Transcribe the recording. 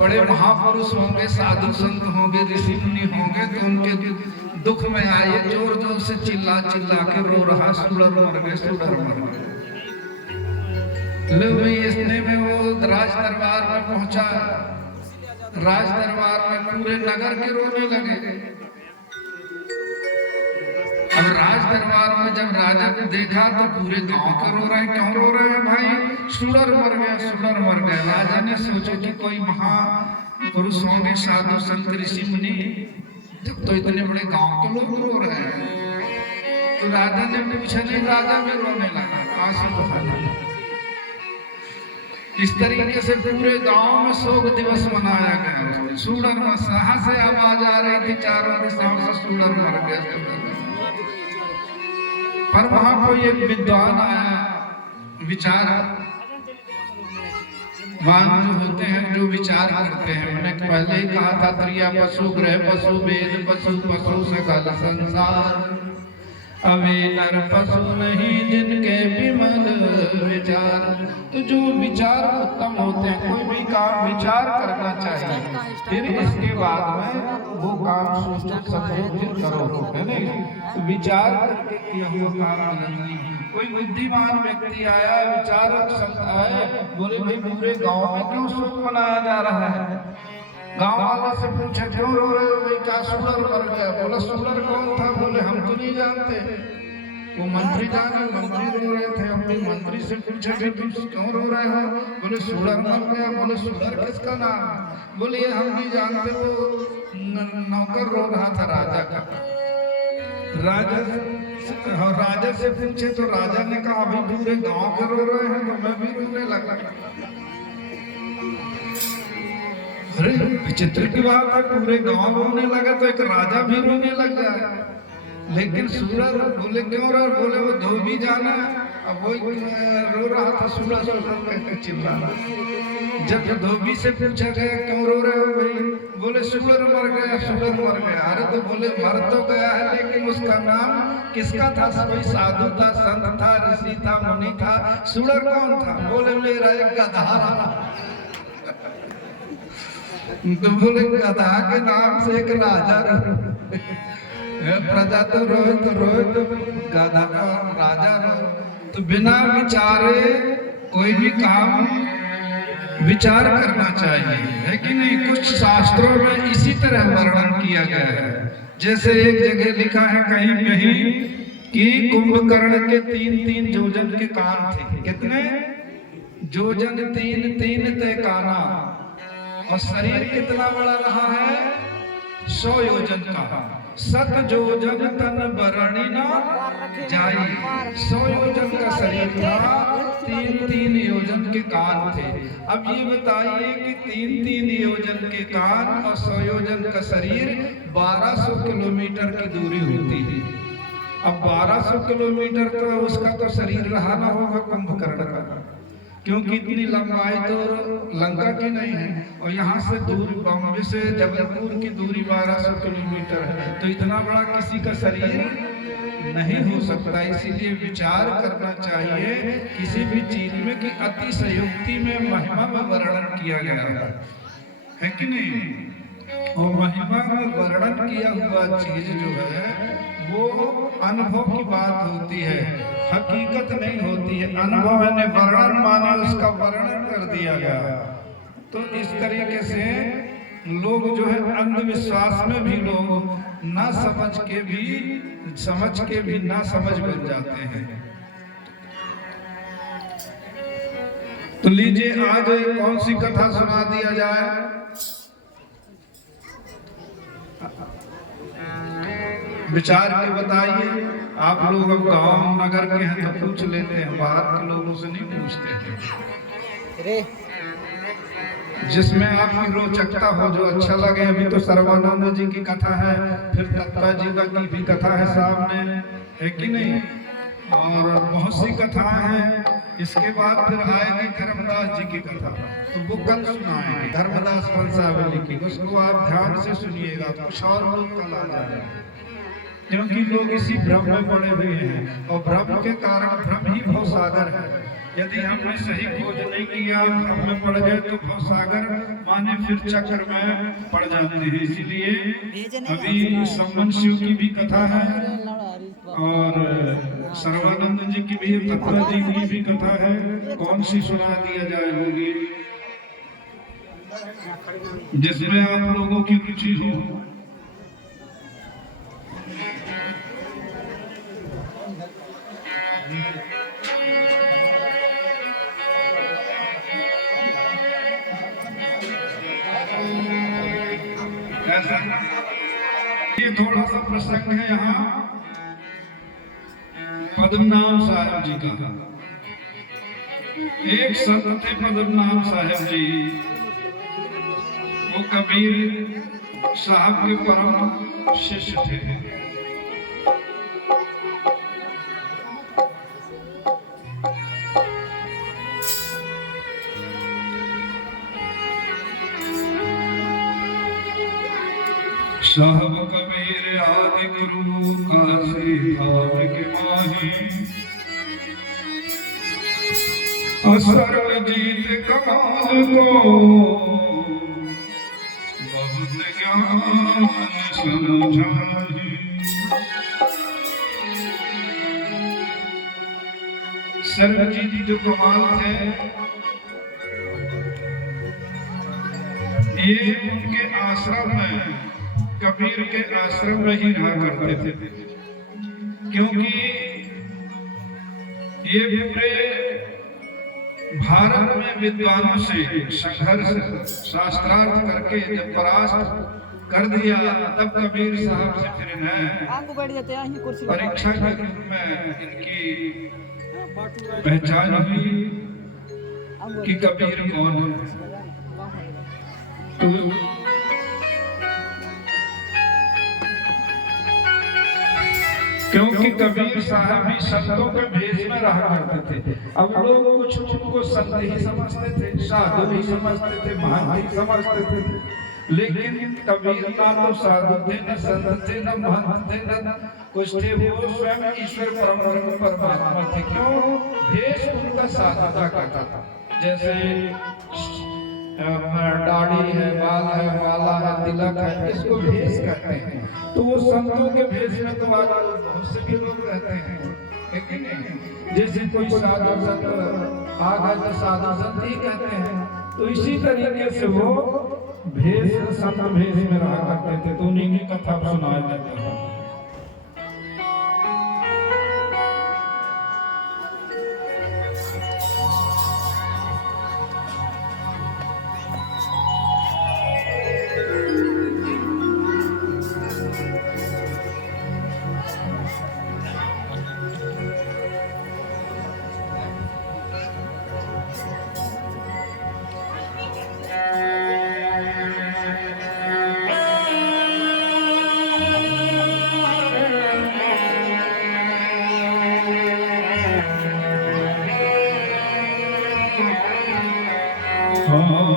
बड़े महापुरुष होंगे, साधु संत होंगे, ऋषि मुनि होंगे, तो उनके दुख में आए जोर जोर से चिल्ला चिल्ला के रो रहा, सुडर मर गए, सुडर मर गए। इसने में वो राज दरबार में पहुंचा। राज दरबार में पूरे नगर के रोने लगे। अब राज दरबार में जब राजा को देखा तो पूरे गांव के रो रहे हैं। क्यों रो रहे हैं भाई? सुडर मर गया, सुडर मर गया। राजा ने सोचा कि कोई महापुरुष होंगे, साधु संत ऋषि मुनि, जब तो इतने बड़े गांव के लोग रो रहे हैं। तो राजा ने पूछा, नहीं, राजा भी रोने लगा, आंसू बहाने। इस तरीके से पूरे गांव में शोक दिवस मनाया गया। सुडर में सहा से आवाज आ रही थी चारों दिशाओं से, सुडर मर गया। पर वहां कोई एक विद्वान आया, विचार वान जो होते हैं, जो विचार करते हैं। मैंने पहले ही कहा था, त्रिया पशु ग्रह पशु वेद पशु पशु सकल संसार, अवे नर पशु नहीं जिनके विमल विचार। तो जो विचार उत्तम होते हैं, कोई भी काम विचार करना चाहिए, फिर इसके बाद में वो काम सोचो समझो करो, है नहीं? तो विचार करके किया हुआ काम नहीं। कोई बुद्धिमान व्यक्ति आया, विचारक संत आए, बोले भाई पूरे गांव में क्यों शोक मनाया जा रहा है? गांव वालों से पूछे, क्यों रो रहे हो भाई? क्या सुडर मर गया? बोला, सुडर कौन था? बोले, हम तो नहीं जानते। वो मंत्री जाने, मंत्री रो रहे थे। अपने मंत्री से पूछे, भाई तुम क्यों रो रहे हो? बोले, सुडर मर गया। बोले, सुडर किसका नाम? बोले, ये हम नहीं जानते, वो नौकर रो रहा था राजा का। राजा से पूछे तो राजा ने कहा, अभी पूरे गांव के रो रहे हैं तो मैं भी रोने लगा। अरे विचित्र की बात है, पूरे गांव रोने लगा तो एक राजा भी रोने लग गया। लेकिन सुडर बोले, क्यों रो? बोले, वो धोबी जाना। अब वो रो रहा था, सुडर सुडर चिल्ला। जब धोबी से पूछा गया, क्यों रो रहे हो भाई? बोले, सुडर मर गया, सुडर मर गया। अरे तो बोले, मर तो गया है, लेकिन उसका नाम किसका था? कोई साधु था, संत था, ऋषि था, मुनि था। सुडर कौन था? बोले, मेरा एक गधा था। तो बोले, गधा के नाम से एक राजा प्रजा तो रोए, तो रोए, तो गधा का राजा रोए। तो बिना विचारे कोई भी काम विचार करना चाहिए, है कि नहीं? कुछ शास्त्रों में इसी तरह वर्णन किया गया है। जैसे एक जगह लिखा है कहीं कहीं कि कुंभकर्ण के 3-3 योजन के कान थे। कितने योजन? 3-3 ते काना। और शरीर कितना बड़ा रहा है? 100 योजन का। 7 योजन तन बरणी ना जाई। 100 योजन का शरीर था, 3-3 योजन के कान थे। अब ये बताइए कि 3-3 योजन के कान और 100 योजन का शरीर, 1200 किलोमीटर की दूरी होती है। अब 1200 किलोमीटर तो उसका तो शरीर रहा ना होगा कुंभकर्ण का, क्योंकि इतनी लंबाई तो लंका की नहीं है। और यहाँ से दूर, बॉम्बे से जबलपुर की दूरी 1200 किलोमीटर है। तो इतना बड़ा किसी का शरीर नहीं हो सकता। इसीलिए विचार करना चाहिए किसी भी चीज में कि अतिशयोक्ति में महिमा में वर्णन किया गया है कि नहीं? और महिमा में वर्णन किया हुआ चीज जो है वो अनुभव की बात होती है, हकीकत नहीं होती है। अनुभव ने वर्णन माने उसका वर्णन कर दिया गया। तो इस तरीके से लोग जो है अंधविश्वास में भी लोग ना समझ के भी ना समझ बन जाते हैं। तो लीजिए, आज कौन सी कथा सुना दिया जाए? विचार के बताइए। आप लोग अब गांव नगर के हैं तो पूछ लेते हैं, बाहर के लोगों से नहीं पूछते हैं। जिसमें आपकी रोचकता हो, जो अच्छा लगे। अभी तो सर्वानंद जी की कथा है, फिर दत्ता जी की भी कथा है सामने, है कि नहीं? और बहुत सी कथाएं हैं। इसके बाद फिर आएगी धर्मदास जी की कथा, तो वो कल सुनाएंगे। धर्मदास वंशावली की, उसको आप ध्यान से सुनिएगा। कुछ और लोग कल आ जाएंगे, क्योंकि लोग इसी भ्रम में पड़े हुए हैं। और भ्रम के कारण, भ्रम ही भवसागर है। यदि हमने सही खोज नहीं किया, भ्रम में पड़ गए तो भवसागर माने फिर चक्र में पड़ जाते हैं। इसीलिए अभी संबंध शिव की भी कथा है और सर्वानंद जी की भी, तत्व जी की भी कथा है। कौन सी सुना दिया जाए होगी जिसमें आप लोगों की रुचि हो। ये थोड़ा सा प्रसंग है यहाँ पद्मनाभ साहब जी का। एक संत थे पद्मनाभ साहब जी, वो कबीर साहब के परम शिष्य थे। साहब कबीर आदि गुरु काशी धाम के माही, असर जीत कमाल को बहुत ज्ञान समझाही। सर्वजीत जो कमाल थे, ये उनके आश्रम में, कबीर के आश्रम में ही रहा करते थे। क्योंकि ये पूरे भारत में विद्वानों से संघर्ष शास्त्रार्थ करके जब परास्त कर दिया, तब कबीर साहब से फिर इन्हें परीक्षा के रूप में इनकी पहचान हुई कि कबीर कौन है। तो क्योंकि कबीर साहब भी संतों के भेष में रहा करते थे। अब लोग कुछ उनको संत ही समझते थे, साधु ही समझते थे, महंत ही समझते थे। लेकिन कबीर ना तो साधु थे, न संत थे, न महंत थे, न कुछ थे। वो स्वयं ईश्वर परम परमात्मा थे। क्यों? भेष उनका साधुता करता था। जैसे दाढ़ी है, बाल है, माला है, तिलक है, इसको भेष कहते हैं। तो वो संतों के भेष में तो आज बहुत से भी लोग रहते हैं। जैसे कोई साधु संत आ गए तो साधु संत ही कहते हैं। तो इसी तरीके से वो भेष संत भेष में रहा करते थे। तो उन्हीं की कथा सुनाया जाता है। Oh